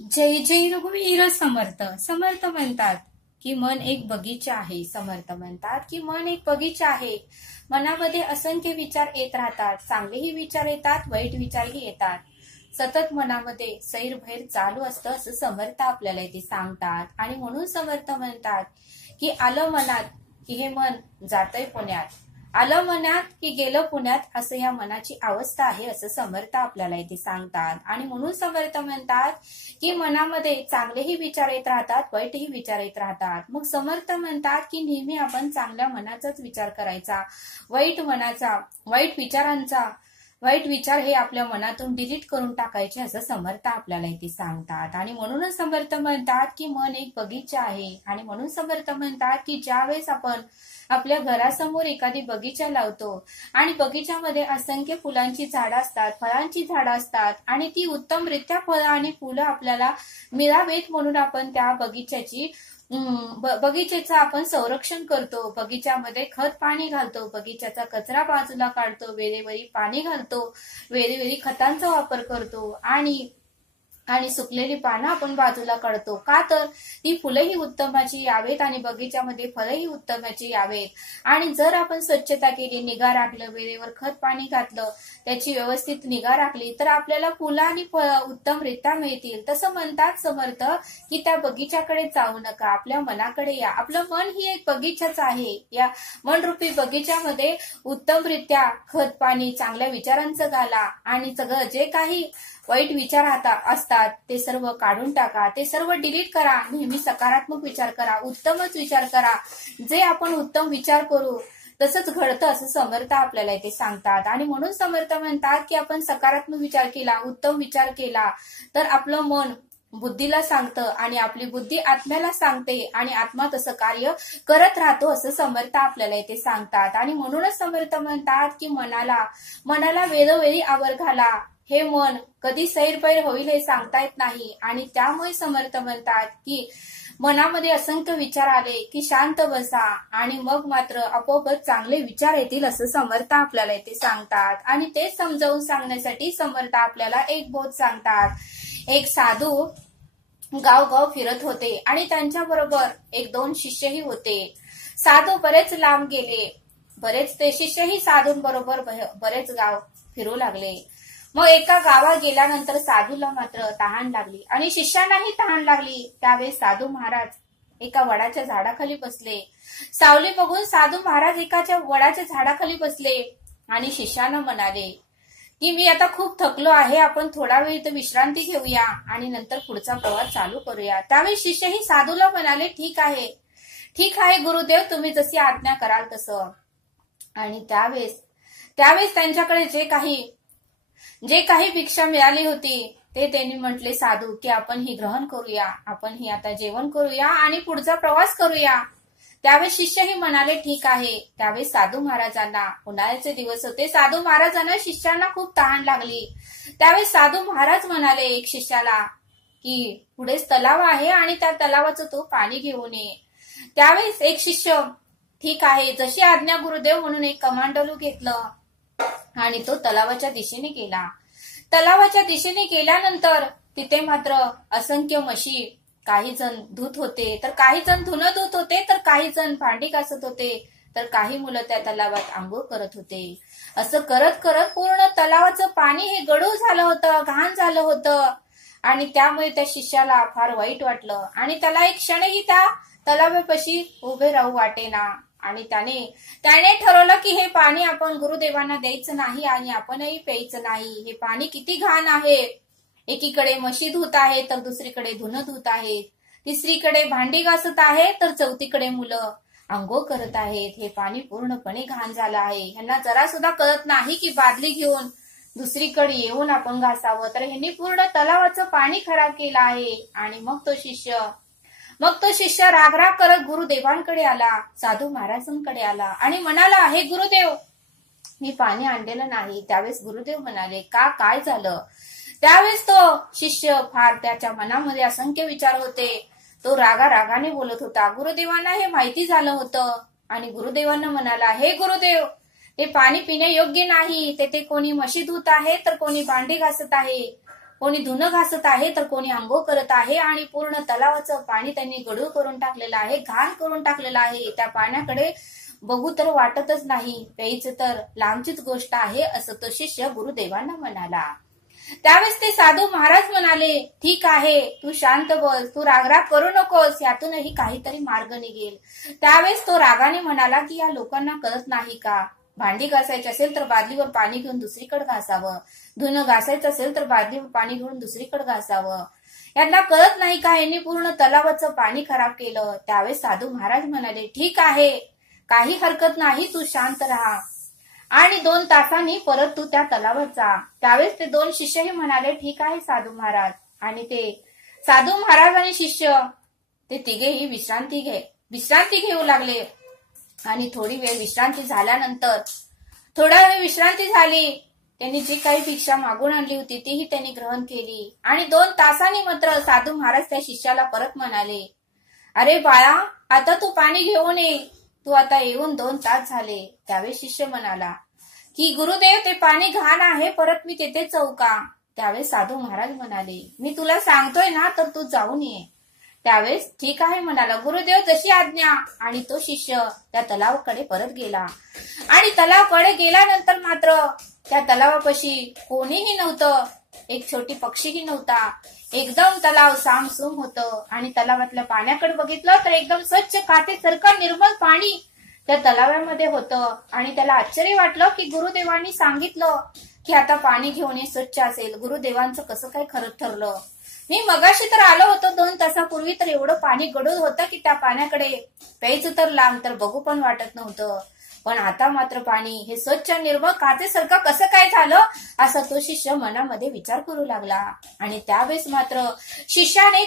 जय जय रघुवीर समर्थ. समर्थ म्हणतात की मन एक बगीचा आहे. समर्थ म्हणतात की मन एक बगीचा आहे. मनामध्ये असंख्य विचार येत राहतात. चांगलेही विचार येतात, वाईट विचारही येतात. सतत मनामध्ये सैरभैर चालू असतं असं समर्थ आपल्याला इथे सांगतात. आणि म्हणून समर्थ म्हणतात की आलं मनात की हे मन जातंय पुण्यात, आलं मनात की गेलं पुण्यात, असं या मनाची अवस्था आहे असं समर्थ आपल्याला इथे सांगतात. आणि म्हणून समर्थ म्हणतात की मनामध्ये चांगलेही विचार येत राहतात, वाईटही विचार येत राहतात. मग समर्थ म्हणतात की नेहमी आपण चांगल्या मनाचाच विचार करायचा, वाईट मनाचा, वाईट विचार हे आपल्या मनातून डिलीट करून टाकायचे असं समर्थ आपल्याला इथे सांगतात. आणि म्हणूनच समर्थ म्हणतात की मन एक बगीचा आहे. आणि म्हणून समर्थ म्हणतात की ज्यावेळेस आपण आपल्या घरासमोर एखादी बगीचा लावतो आणि बगीच्यामध्ये असंख्य फुलांची झाडं असतात, फळांची झाडं असतात आणि ती उत्तमरित्या फळं आणि फुलं आपल्याला मिळावेत म्हणून आपण त्या बगीचेचं आपण संरक्षण करतो, बगीच्यामध्ये खत पाणी घालतो, बगीच्याचा कचरा बाजूला काढतो, वेळोवेळी पाणी घालतो, वेळोवेळी खतांचा वापर करतो आणि सुकलेली पानं आपण बाजूला काढतो. का तर ती फुलंही उत्तमाची यावेत आणि बगीच्यामध्ये फळंही उत्तमाची यावेत. आणि जर आपण स्वच्छता केली, निगा राखलं, वेळेवर खत पाणी घातलं, त्याची व्यवस्थित निगा राखली तर आपल्याला फुलं आणि फळं उत्तमरित्या मिळतील. तसं म्हणतात समर्थ की त्या बगीच्याकडे जाऊ नका, आपल्या मनाकडे या. आपलं मन ही एक बगीचाच आहे. या मनरूपी बगीच्यामध्ये उत्तमरित्या खत पाणी, चांगल्या विचारांचं घाला आणि सगळं जे काही वाईट विचार असतात ते सर्व काढून टाका, ते सर्व डिलीट करा. नेहमी सकारात्मक विचार करा, उत्तमच विचार करा. जे आपण उत्तम विचार करू तसंच घडतं असं समर्थ आपल्याला इथे सांगतात. आणि म्हणून समर्थ म्हणतात की आपण सकारात्मक विचार केला, उत्तम विचार केला तर आपलं मन बुद्धीला सांगतं आणि आपली बुद्धी आत्म्याला सांगते आणि आत्मा तसं कार्य करत राहतो असं समर्थ आपल्याला इथे सांगतात. आणि म्हणूनच समर्थ म्हणतात की मनाला वेळोवेळी आवर घाला. हे मन कधी सैरपैर होईल हे सांगता येत नाही. आणि त्यामुळे समर्थ म्हणतात की मनामध्ये असंख्य विचार आले की शांत बसा आणि मग मात्र आपोआपच चांगले विचार येतील असं समर्थ आपल्याला इथे सांगतात. आणि ते समजावून सांगण्यासाठी समर्थ आपल्याला एक बोध सांगतात. एक साधू गाव फिरत होते आणि त्यांच्या बरोबर एक दोन शिष्यही होते. साधू बरेच लांब गेले, बरेच ते शिष्यही साधूंबरोबर बरेच गाव फिरू लागले. मग एका गावात गेल्यानंतर साधूला मात्र तहान लागली आणि शिष्यालाही तहान लागली. त्यावेळेस साधू महाराज एका वडाच्या झाडाखाली बसले. सावली बघून साधू महाराज एकाच्या वडाच्या झाडाखाली बसले आणि शिष्यानं म्हणाले की मी आता खूप थकलो आहे, आपण थोडा वेळ इथं विश्रांती घेऊया आणि नंतर पुढचा प्रवास चालू करूया. त्यावेळी शिष्यही साधूला म्हणाले ठीक आहे गुरुदेव, तुम्ही जशी आज्ञा कराल तसं. आणि त्यावेळेस त्यांच्याकडे जे काही भिक्षा मिळाली होती ते त्यांनी म्हटले साधू की आपण ही ग्रहण करूया, आपण ही आता जेवण करूया आणि पुढचा प्रवास करूया. त्यावेळेस शिष्यही म्हणाले ठीक आहे. त्यावेळेस साधू महाराजांना, उन्हाळ्याचे दिवस होते, साधू महाराजांना शिष्यांना खूप तहान लागली. त्यावेळेस साधू महाराज म्हणाले एक शिष्याला की पुढेच तलाव आहे आणि त्या तलावाचं तो पाणी घेऊन ये. त्यावेळेस एक शिष्य ठीक आहे, जशी आज्ञा गुरुदेव म्हणून एक कमांडलू घेतलं आणि तो तलावाच्या दिशेने गेला. तलावाच्या दिशेने गेल्यानंतर तिथे मात्र असंख्य म्हशी, काही जण धुत होते तर काही जण धुणं धुत होते तर काही जण भांडी घासत होते तर काही मुलं त्या तलावात आंघोळ करत होते. असं करत करत पूर्ण तलावाचं पाणी हे गढूळ झालं होतं, घाण झालं होतं. आणि त्यामुळे त्या शिष्याला फार वाईट वाटलं आणि त्याला एक क्षणही त्या तलावापाशी उभे राहू वाटेना. आणि त्याने ठरवलं की हे पाणी आपण गुरुदेवांना द्यायचं नाही आणि आपणही प्यायचं नाही. हे पाणी किती घाण आहे. एकीकडे म्हशी धुत आहे तर दुसरीकडे धुणं धुत आहेत, तिसरीकडे भांडी घासत आहे तर चौथीकडे मुलं आंघोळ करत आहेत. हे पाणी पूर्णपणे घाण झालं आहे. ह्यांना जरा सुद्धा कळत नाही की बादली घेऊन दुसरीकडे येऊन आपण घासावं. तर ह्यांनी पूर्ण तलावाचं पाणी खराब केलं आहे. आणि मग तो शिष्य रागराग करत गुरुदेवांकडे आला, साधू महाराजांकडे आला आणि म्हणाला हे गुरुदेव, मी पाणी आणलेलं नाही. त्यावेळेस गुरुदेव म्हणाले का, काय झालं? त्यावेळेस तो शिष्य फार त्याच्या मनामध्ये असंख्य विचार होते. तो रागाने बोलत होता. गुरुदेवांना हे माहिती झालं होतं आणि गुरुदेवांना म्हणाला हे गुरुदेव, हे पाणी पिणे योग्य नाही. तेथे कोणी म्हशी धुत आहे तर कोणी भांडी घासत आहे. कोणी धुणं घासत आहे तर कोणी आंघोळ करत आहे आणि पूर्ण तलावाचं पाणी त्यांनी गढूळ करून टाकलेलं आहे, घाण करून टाकलेलं आहे. त्या पाण्याकडे बघू तर वाटतच नाही, प्यायचं तर लांबचीच गोष्ट आहे, असं तो शिष्य गुरुदेवांना म्हणाला. त्यावेळेस ते साधू महाराज म्हणाले, ठीक आहे, तू शांत बस, तू रागराग करू नकोस, यातूनही काहीतरी मार्ग निघेल. त्यावेळेस तो रागाने म्हणाला की या लोकांना कळत नाही का, भांडी घासायची असेल तर बादलीवर पाणी घेऊन दुसरीकडे घासावं, धुणं घासायचं असेल तर बादलीवर पाणी घेऊन दुसरीकडे घासावं. यांना कळत नाही का, यांनी पूर्ण तलावाचं पाणी खराब केलं. त्यावेळेस साधू महाराज म्हणाले, ठीक आहे, काही हरकत नाही, तू शांत राहा आणि 2 तासांनी परत तू त्या तलावात जा. त्यावेळेस ते 2 शिष्यही म्हणाले, ठीक आहे साधू महाराज. आणि ते साधू महाराज आणि शिष्य ते तिघेही विश्रांती घेऊ लागले. आणि थोडी वेळ विश्रांती झाल्यानंतर थोडा वेळ विश्रांती झाली, त्यांनी जी काही भिक्षा मागून आणली होती तीही त्यांनी ग्रहण केली. आणि 2 तासांनी मात्र साधू महाराज त्या शिष्याला परत म्हणाले, अरे बाळा, आता तू पाणी घेऊन ये, तू आता येऊन 2 तास झाले. त्यावेळेस शिष्य म्हणाला की गुरुदेव, ते पाणी घाण आहे, परत मी तेथे जाऊ का? त्यावेळेस साधू महाराज म्हणाले, मी तुला सांगतोय ना, तर तू जाऊन ये. त्यावेळेस ठीक आहे म्हणाला गुरुदेव, जशी आज्ञा. आणि तो शिष्य त्या तलावाकडे परत गेला. आणि तलावाकडे गेल्यानंतर मात्र त्या तलावापाशी कोणीही नव्हतं, एक छोटी पक्षीही नव्हता. एकदम तलाव सामसूम होतं. आणि तलावातल्या पाण्याकडे बघितलं तर एकदम स्वच्छ काचेसारखं निर्मल पाणी त्या तलावामध्ये होतं. आणि त्याला आश्चर्य वाटलं की गुरुदेवांनी सांगितलं की आता पाणी घेऊन ये, स्वच्छ असेल, गुरुदेवांचं कसं काय खरं ठरलं. मी मगाशी तर आलो होतो 2 तासापूर्वी, तर एवढं पाणी गढूळ होतं की त्या पाण्याकडे प्यायचं तर लांब, तर बघू पण वाटत नव्हतं. पण आता मात्र पाणी हे स्वच्छ निर्मळ काचेसारखं कसं काय झालं, असा तो शिष्य मनामध्ये विचार करू लागला. आणि त्यावेळेस मात्र शिष्याने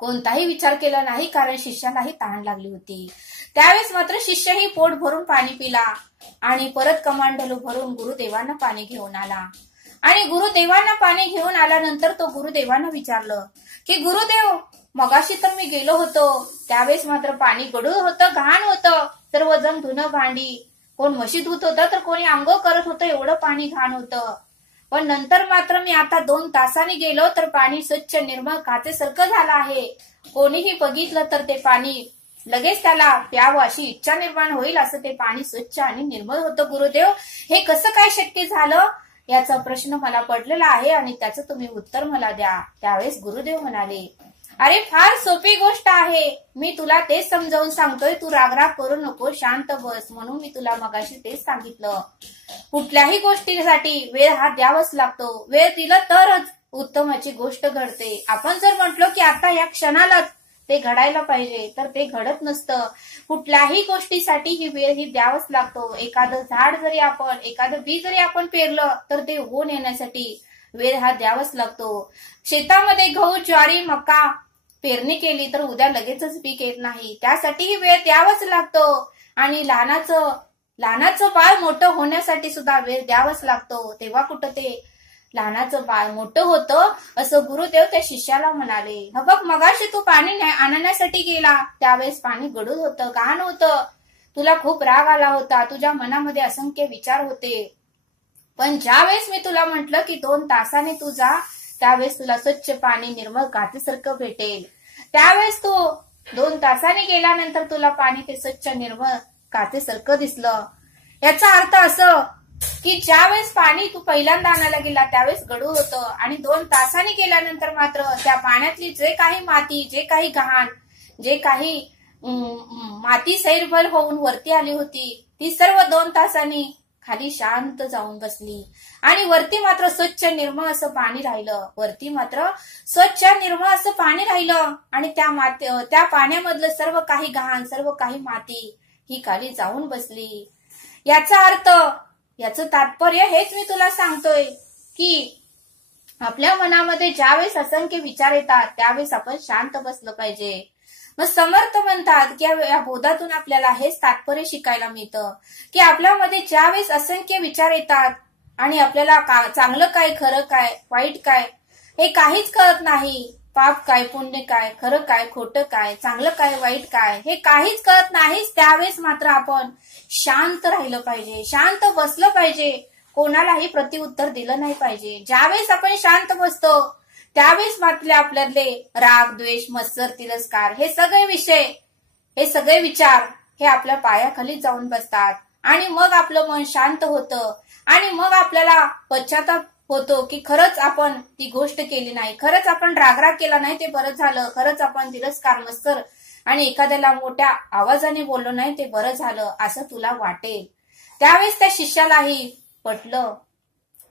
कोणताही विचार केला नाही, कारण शिष्यालाही तहान लागली होती. त्यावेळेस मात्र शिष्यही पोट भरून पाणी पिला आणि परत कमांडलू भरून गुरुदेवांना पाणी घेऊन आला. आणि गुरुदेवांना पाणी घेऊन आल्यानंतर तो गुरुदेवांना विचारलं की गुरुदेव, मगाशी तर मी गेलो होतो, त्यावेळेस मात्र पाणी गढूळ होतं, घाण होतं, सर्वजण धुणं भांडी, कोण म्हशी धुत होतं तर कोणी आंघोळ करत होतं, एवढं पाणी घाण होतं. पण नंतर मात्र मी आता 2 तासांनी गेलो तर पाणी स्वच्छ निर्मळ काचेसारखं झालं आहे. कोणीही बघितलं तर ते पाणी लगेच त्याला प्यावं अशी इच्छा निर्माण होईल, असं ते पाणी स्वच्छ आणि निर्मळ होतं. गुरुदेव, हे कसं काय शक्य झालं, याचा प्रश्न मला पडलेला आहे आणि त्याचं तुम्ही उत्तर मला द्या. त्यावेळेस गुरुदेव म्हणाले, अरे फार सोपी गोष्ट आहे, मी तुला तेच समजावून सांगतोय, तू रागराग करू नको, शांत बस. म्हणून मी तुला मगाशी तेच सांगितलं, कुठल्याही गोष्टीसाठी वेळ हा द्यावाच लागतो. वेळ दिला तरच उत्तमाची गोष्ट घडते. आपण जर म्हटलो की आता या क्षणालाच ते घडायला पाहिजे, तर ते घडत नसतं. कुठल्याही गोष्टीसाठी ही वेळ ही द्यावाच लागतो. एखादं झाड जरी आपण, एखादं बी जरी आपण पेरलं तर ते उगवून येण्यासाठी वेळ हा द्यावाच लागतो. शेतामध्ये गहू, ज्वारी, मका पेरणी केली तर उद्या लगेचच पीक येत नाही, त्यासाठीही वेळ द्यावाच लागतो. आणि लहानाचं बाळ मोठं होण्यासाठी सुद्धा वेळ द्यावाच लागतो. तेव्हा कुठं ते लहानाचं बाळ मोठं होतं, असं गुरुदेव त्या शिष्याला म्हणाले. बघ, मगाशी तू पाणी आणण्यासाठी गेला, त्यावेळेस पाणी गढूळ होतं, घाण होतं, तुला खूप राग आला होता, तुझ्या मनामध्ये असंख्य विचार होते. पण ज्यावेळेस मी तुला म्हटलं की 2 तासाने तू जा, त्यावेळेस तुला स्वच्छ पाणी निर्मळ काचेसारखं भेटेल. त्यावेळेस तू 2 तासाने गेल्यानंतर तुला पाणी ते स्वच्छ निर्मळ काचेसारखं दिसलं. याचा अर्थ असं की ज्यावेळेस पाणी तू पहिल्यांदा आणायला गेला त्यावेळेस गढूळ होतं आणि 2 तासांनी गेल्यानंतर मात्र त्या पाण्यातली जे काही माती, जे काही घाण, जे काही माती सैरभर होऊन वरती आली होती, ती सर्व 2 तासांनी खाली शांत जाऊन बसली. आणि वरती मात्र स्वच्छ निर्मळ असं पाणी राहिलं. वरती मात्र स्वच्छ निर्मळ असं पाणी राहिलं. आणि त्या पाण्यामधलं सर्व काही घाण, सर्व काही माती ही खाली जाऊन बसली. याचा अर्थ, याचं तात्पर्य हेच मी तुला सांगतोय की आपल्या मनामध्ये ज्यावेळेस असंख्य विचार येतात त्यावेळेस आपण शांत बसलं पाहिजे. मग समर्थ म्हणतात की या बोधातून आपल्याला हेच तात्पर्य शिकायला मिळतं की आपल्यामध्ये ज्यावेळेस असंख्य विचार येतात आणि आपल्याला चांगलं काय, खरं काय, वाईट काय हे काहीच कळत नाही, पाप काय, पुण्य काय, खरं काय, खोटं काय, चांगलं काय, वाईट काय हे काहीच कळत नाहीच, त्यावेळेस मात्र आपण शांत राहिलं पाहिजे, शांत बसलं पाहिजे. कोणालाही प्रतिउत्तर दिलं नाही पाहिजे. ज्यावेळेस आपण शांत बसतो त्यावेळेस मात्र आपल्यातले राग, द्वेष, मत्सर, तिरस्कार हे सगळे विषय, हे सगळे विचार हे आपल्या पायाखाली जाऊन बसतात आणि मग आपलं मन शांत होतं आणि मग आपल्याला पश्चाताप होतो की खरंच आपण ती गोष्ट केली नाही, खरंच आपण रागराग केला नाही ते बरं झालं, खरंच आपण तिरस्कार, मत्सर आणि एखाद्याला मोठ्या आवाजाने बोललो नाही ते बरं झालं असं तुला वाटेल. त्यावेळेस त्या शिष्यालाही पटलं.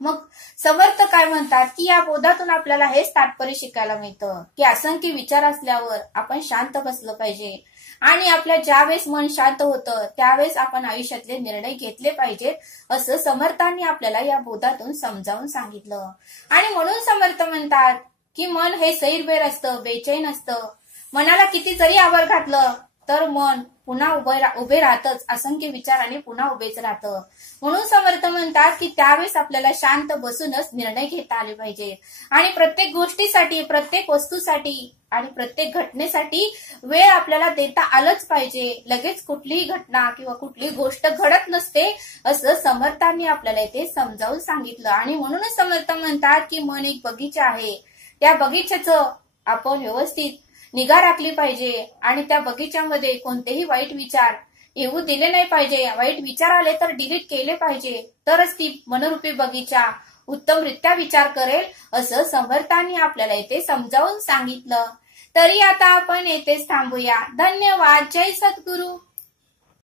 मग समर्थ काय म्हणतात की या बोधातून आपल्याला हेच तात्पर्य शिकायला मिळतं की असंख्य विचार असल्यावर आपण शांत बसलं पाहिजे आणि आपल्या ज्यावेळेस मन शांत होतं त्यावेळेस आपण आयुष्यातले निर्णय घेतले पाहिजेत असं समर्थांनी आपल्याला या बोधातून समजावून सांगितलं. आणि म्हणून समर्थ म्हणतात की मन हे सैरभैर असतं, बेचैन असतं. मनाला किती जरी आवर घातलं तर मन पुन्हा उभे राहतच, असंख्य विचाराने पुन्हा उभेच राहतं. म्हणून समर्थ म्हणतात की त्यावेळेस आपल्याला शांत बसूनच निर्णय घेता आले पाहिजे आणि प्रत्येक गोष्टीसाठी, प्रत्येक वस्तूसाठी आणि प्रत्येक घटनेसाठी वेळ आपल्याला देता आलंच पाहिजे. लगेच कुठलीही घटना किंवा कुठलीही गोष्ट घडत नसते असं समर्थांनी आपल्याला इथे समजावून सांगितलं. आणि म्हणूनच समर्थ म्हणतात की मन एक बगीचा आहे, त्या बगीच्याचं आपण व्यवस्थित निगा राखली पाहिजे आणि त्या बगीच्यामध्ये कोणतेही वाईट विचार येऊ दिले नाही पाहिजे. वाईट विचार आले तर डिलीट केले पाहिजे, तरच ती मनरूपी बगीचा उत्तमरित्या विचार करेल असं समर्थांनी आपल्याला इथे समजावून सांगितलं. तरी आता आपण येथेच थांबूया. धन्यवाद. जय सद्गुरू.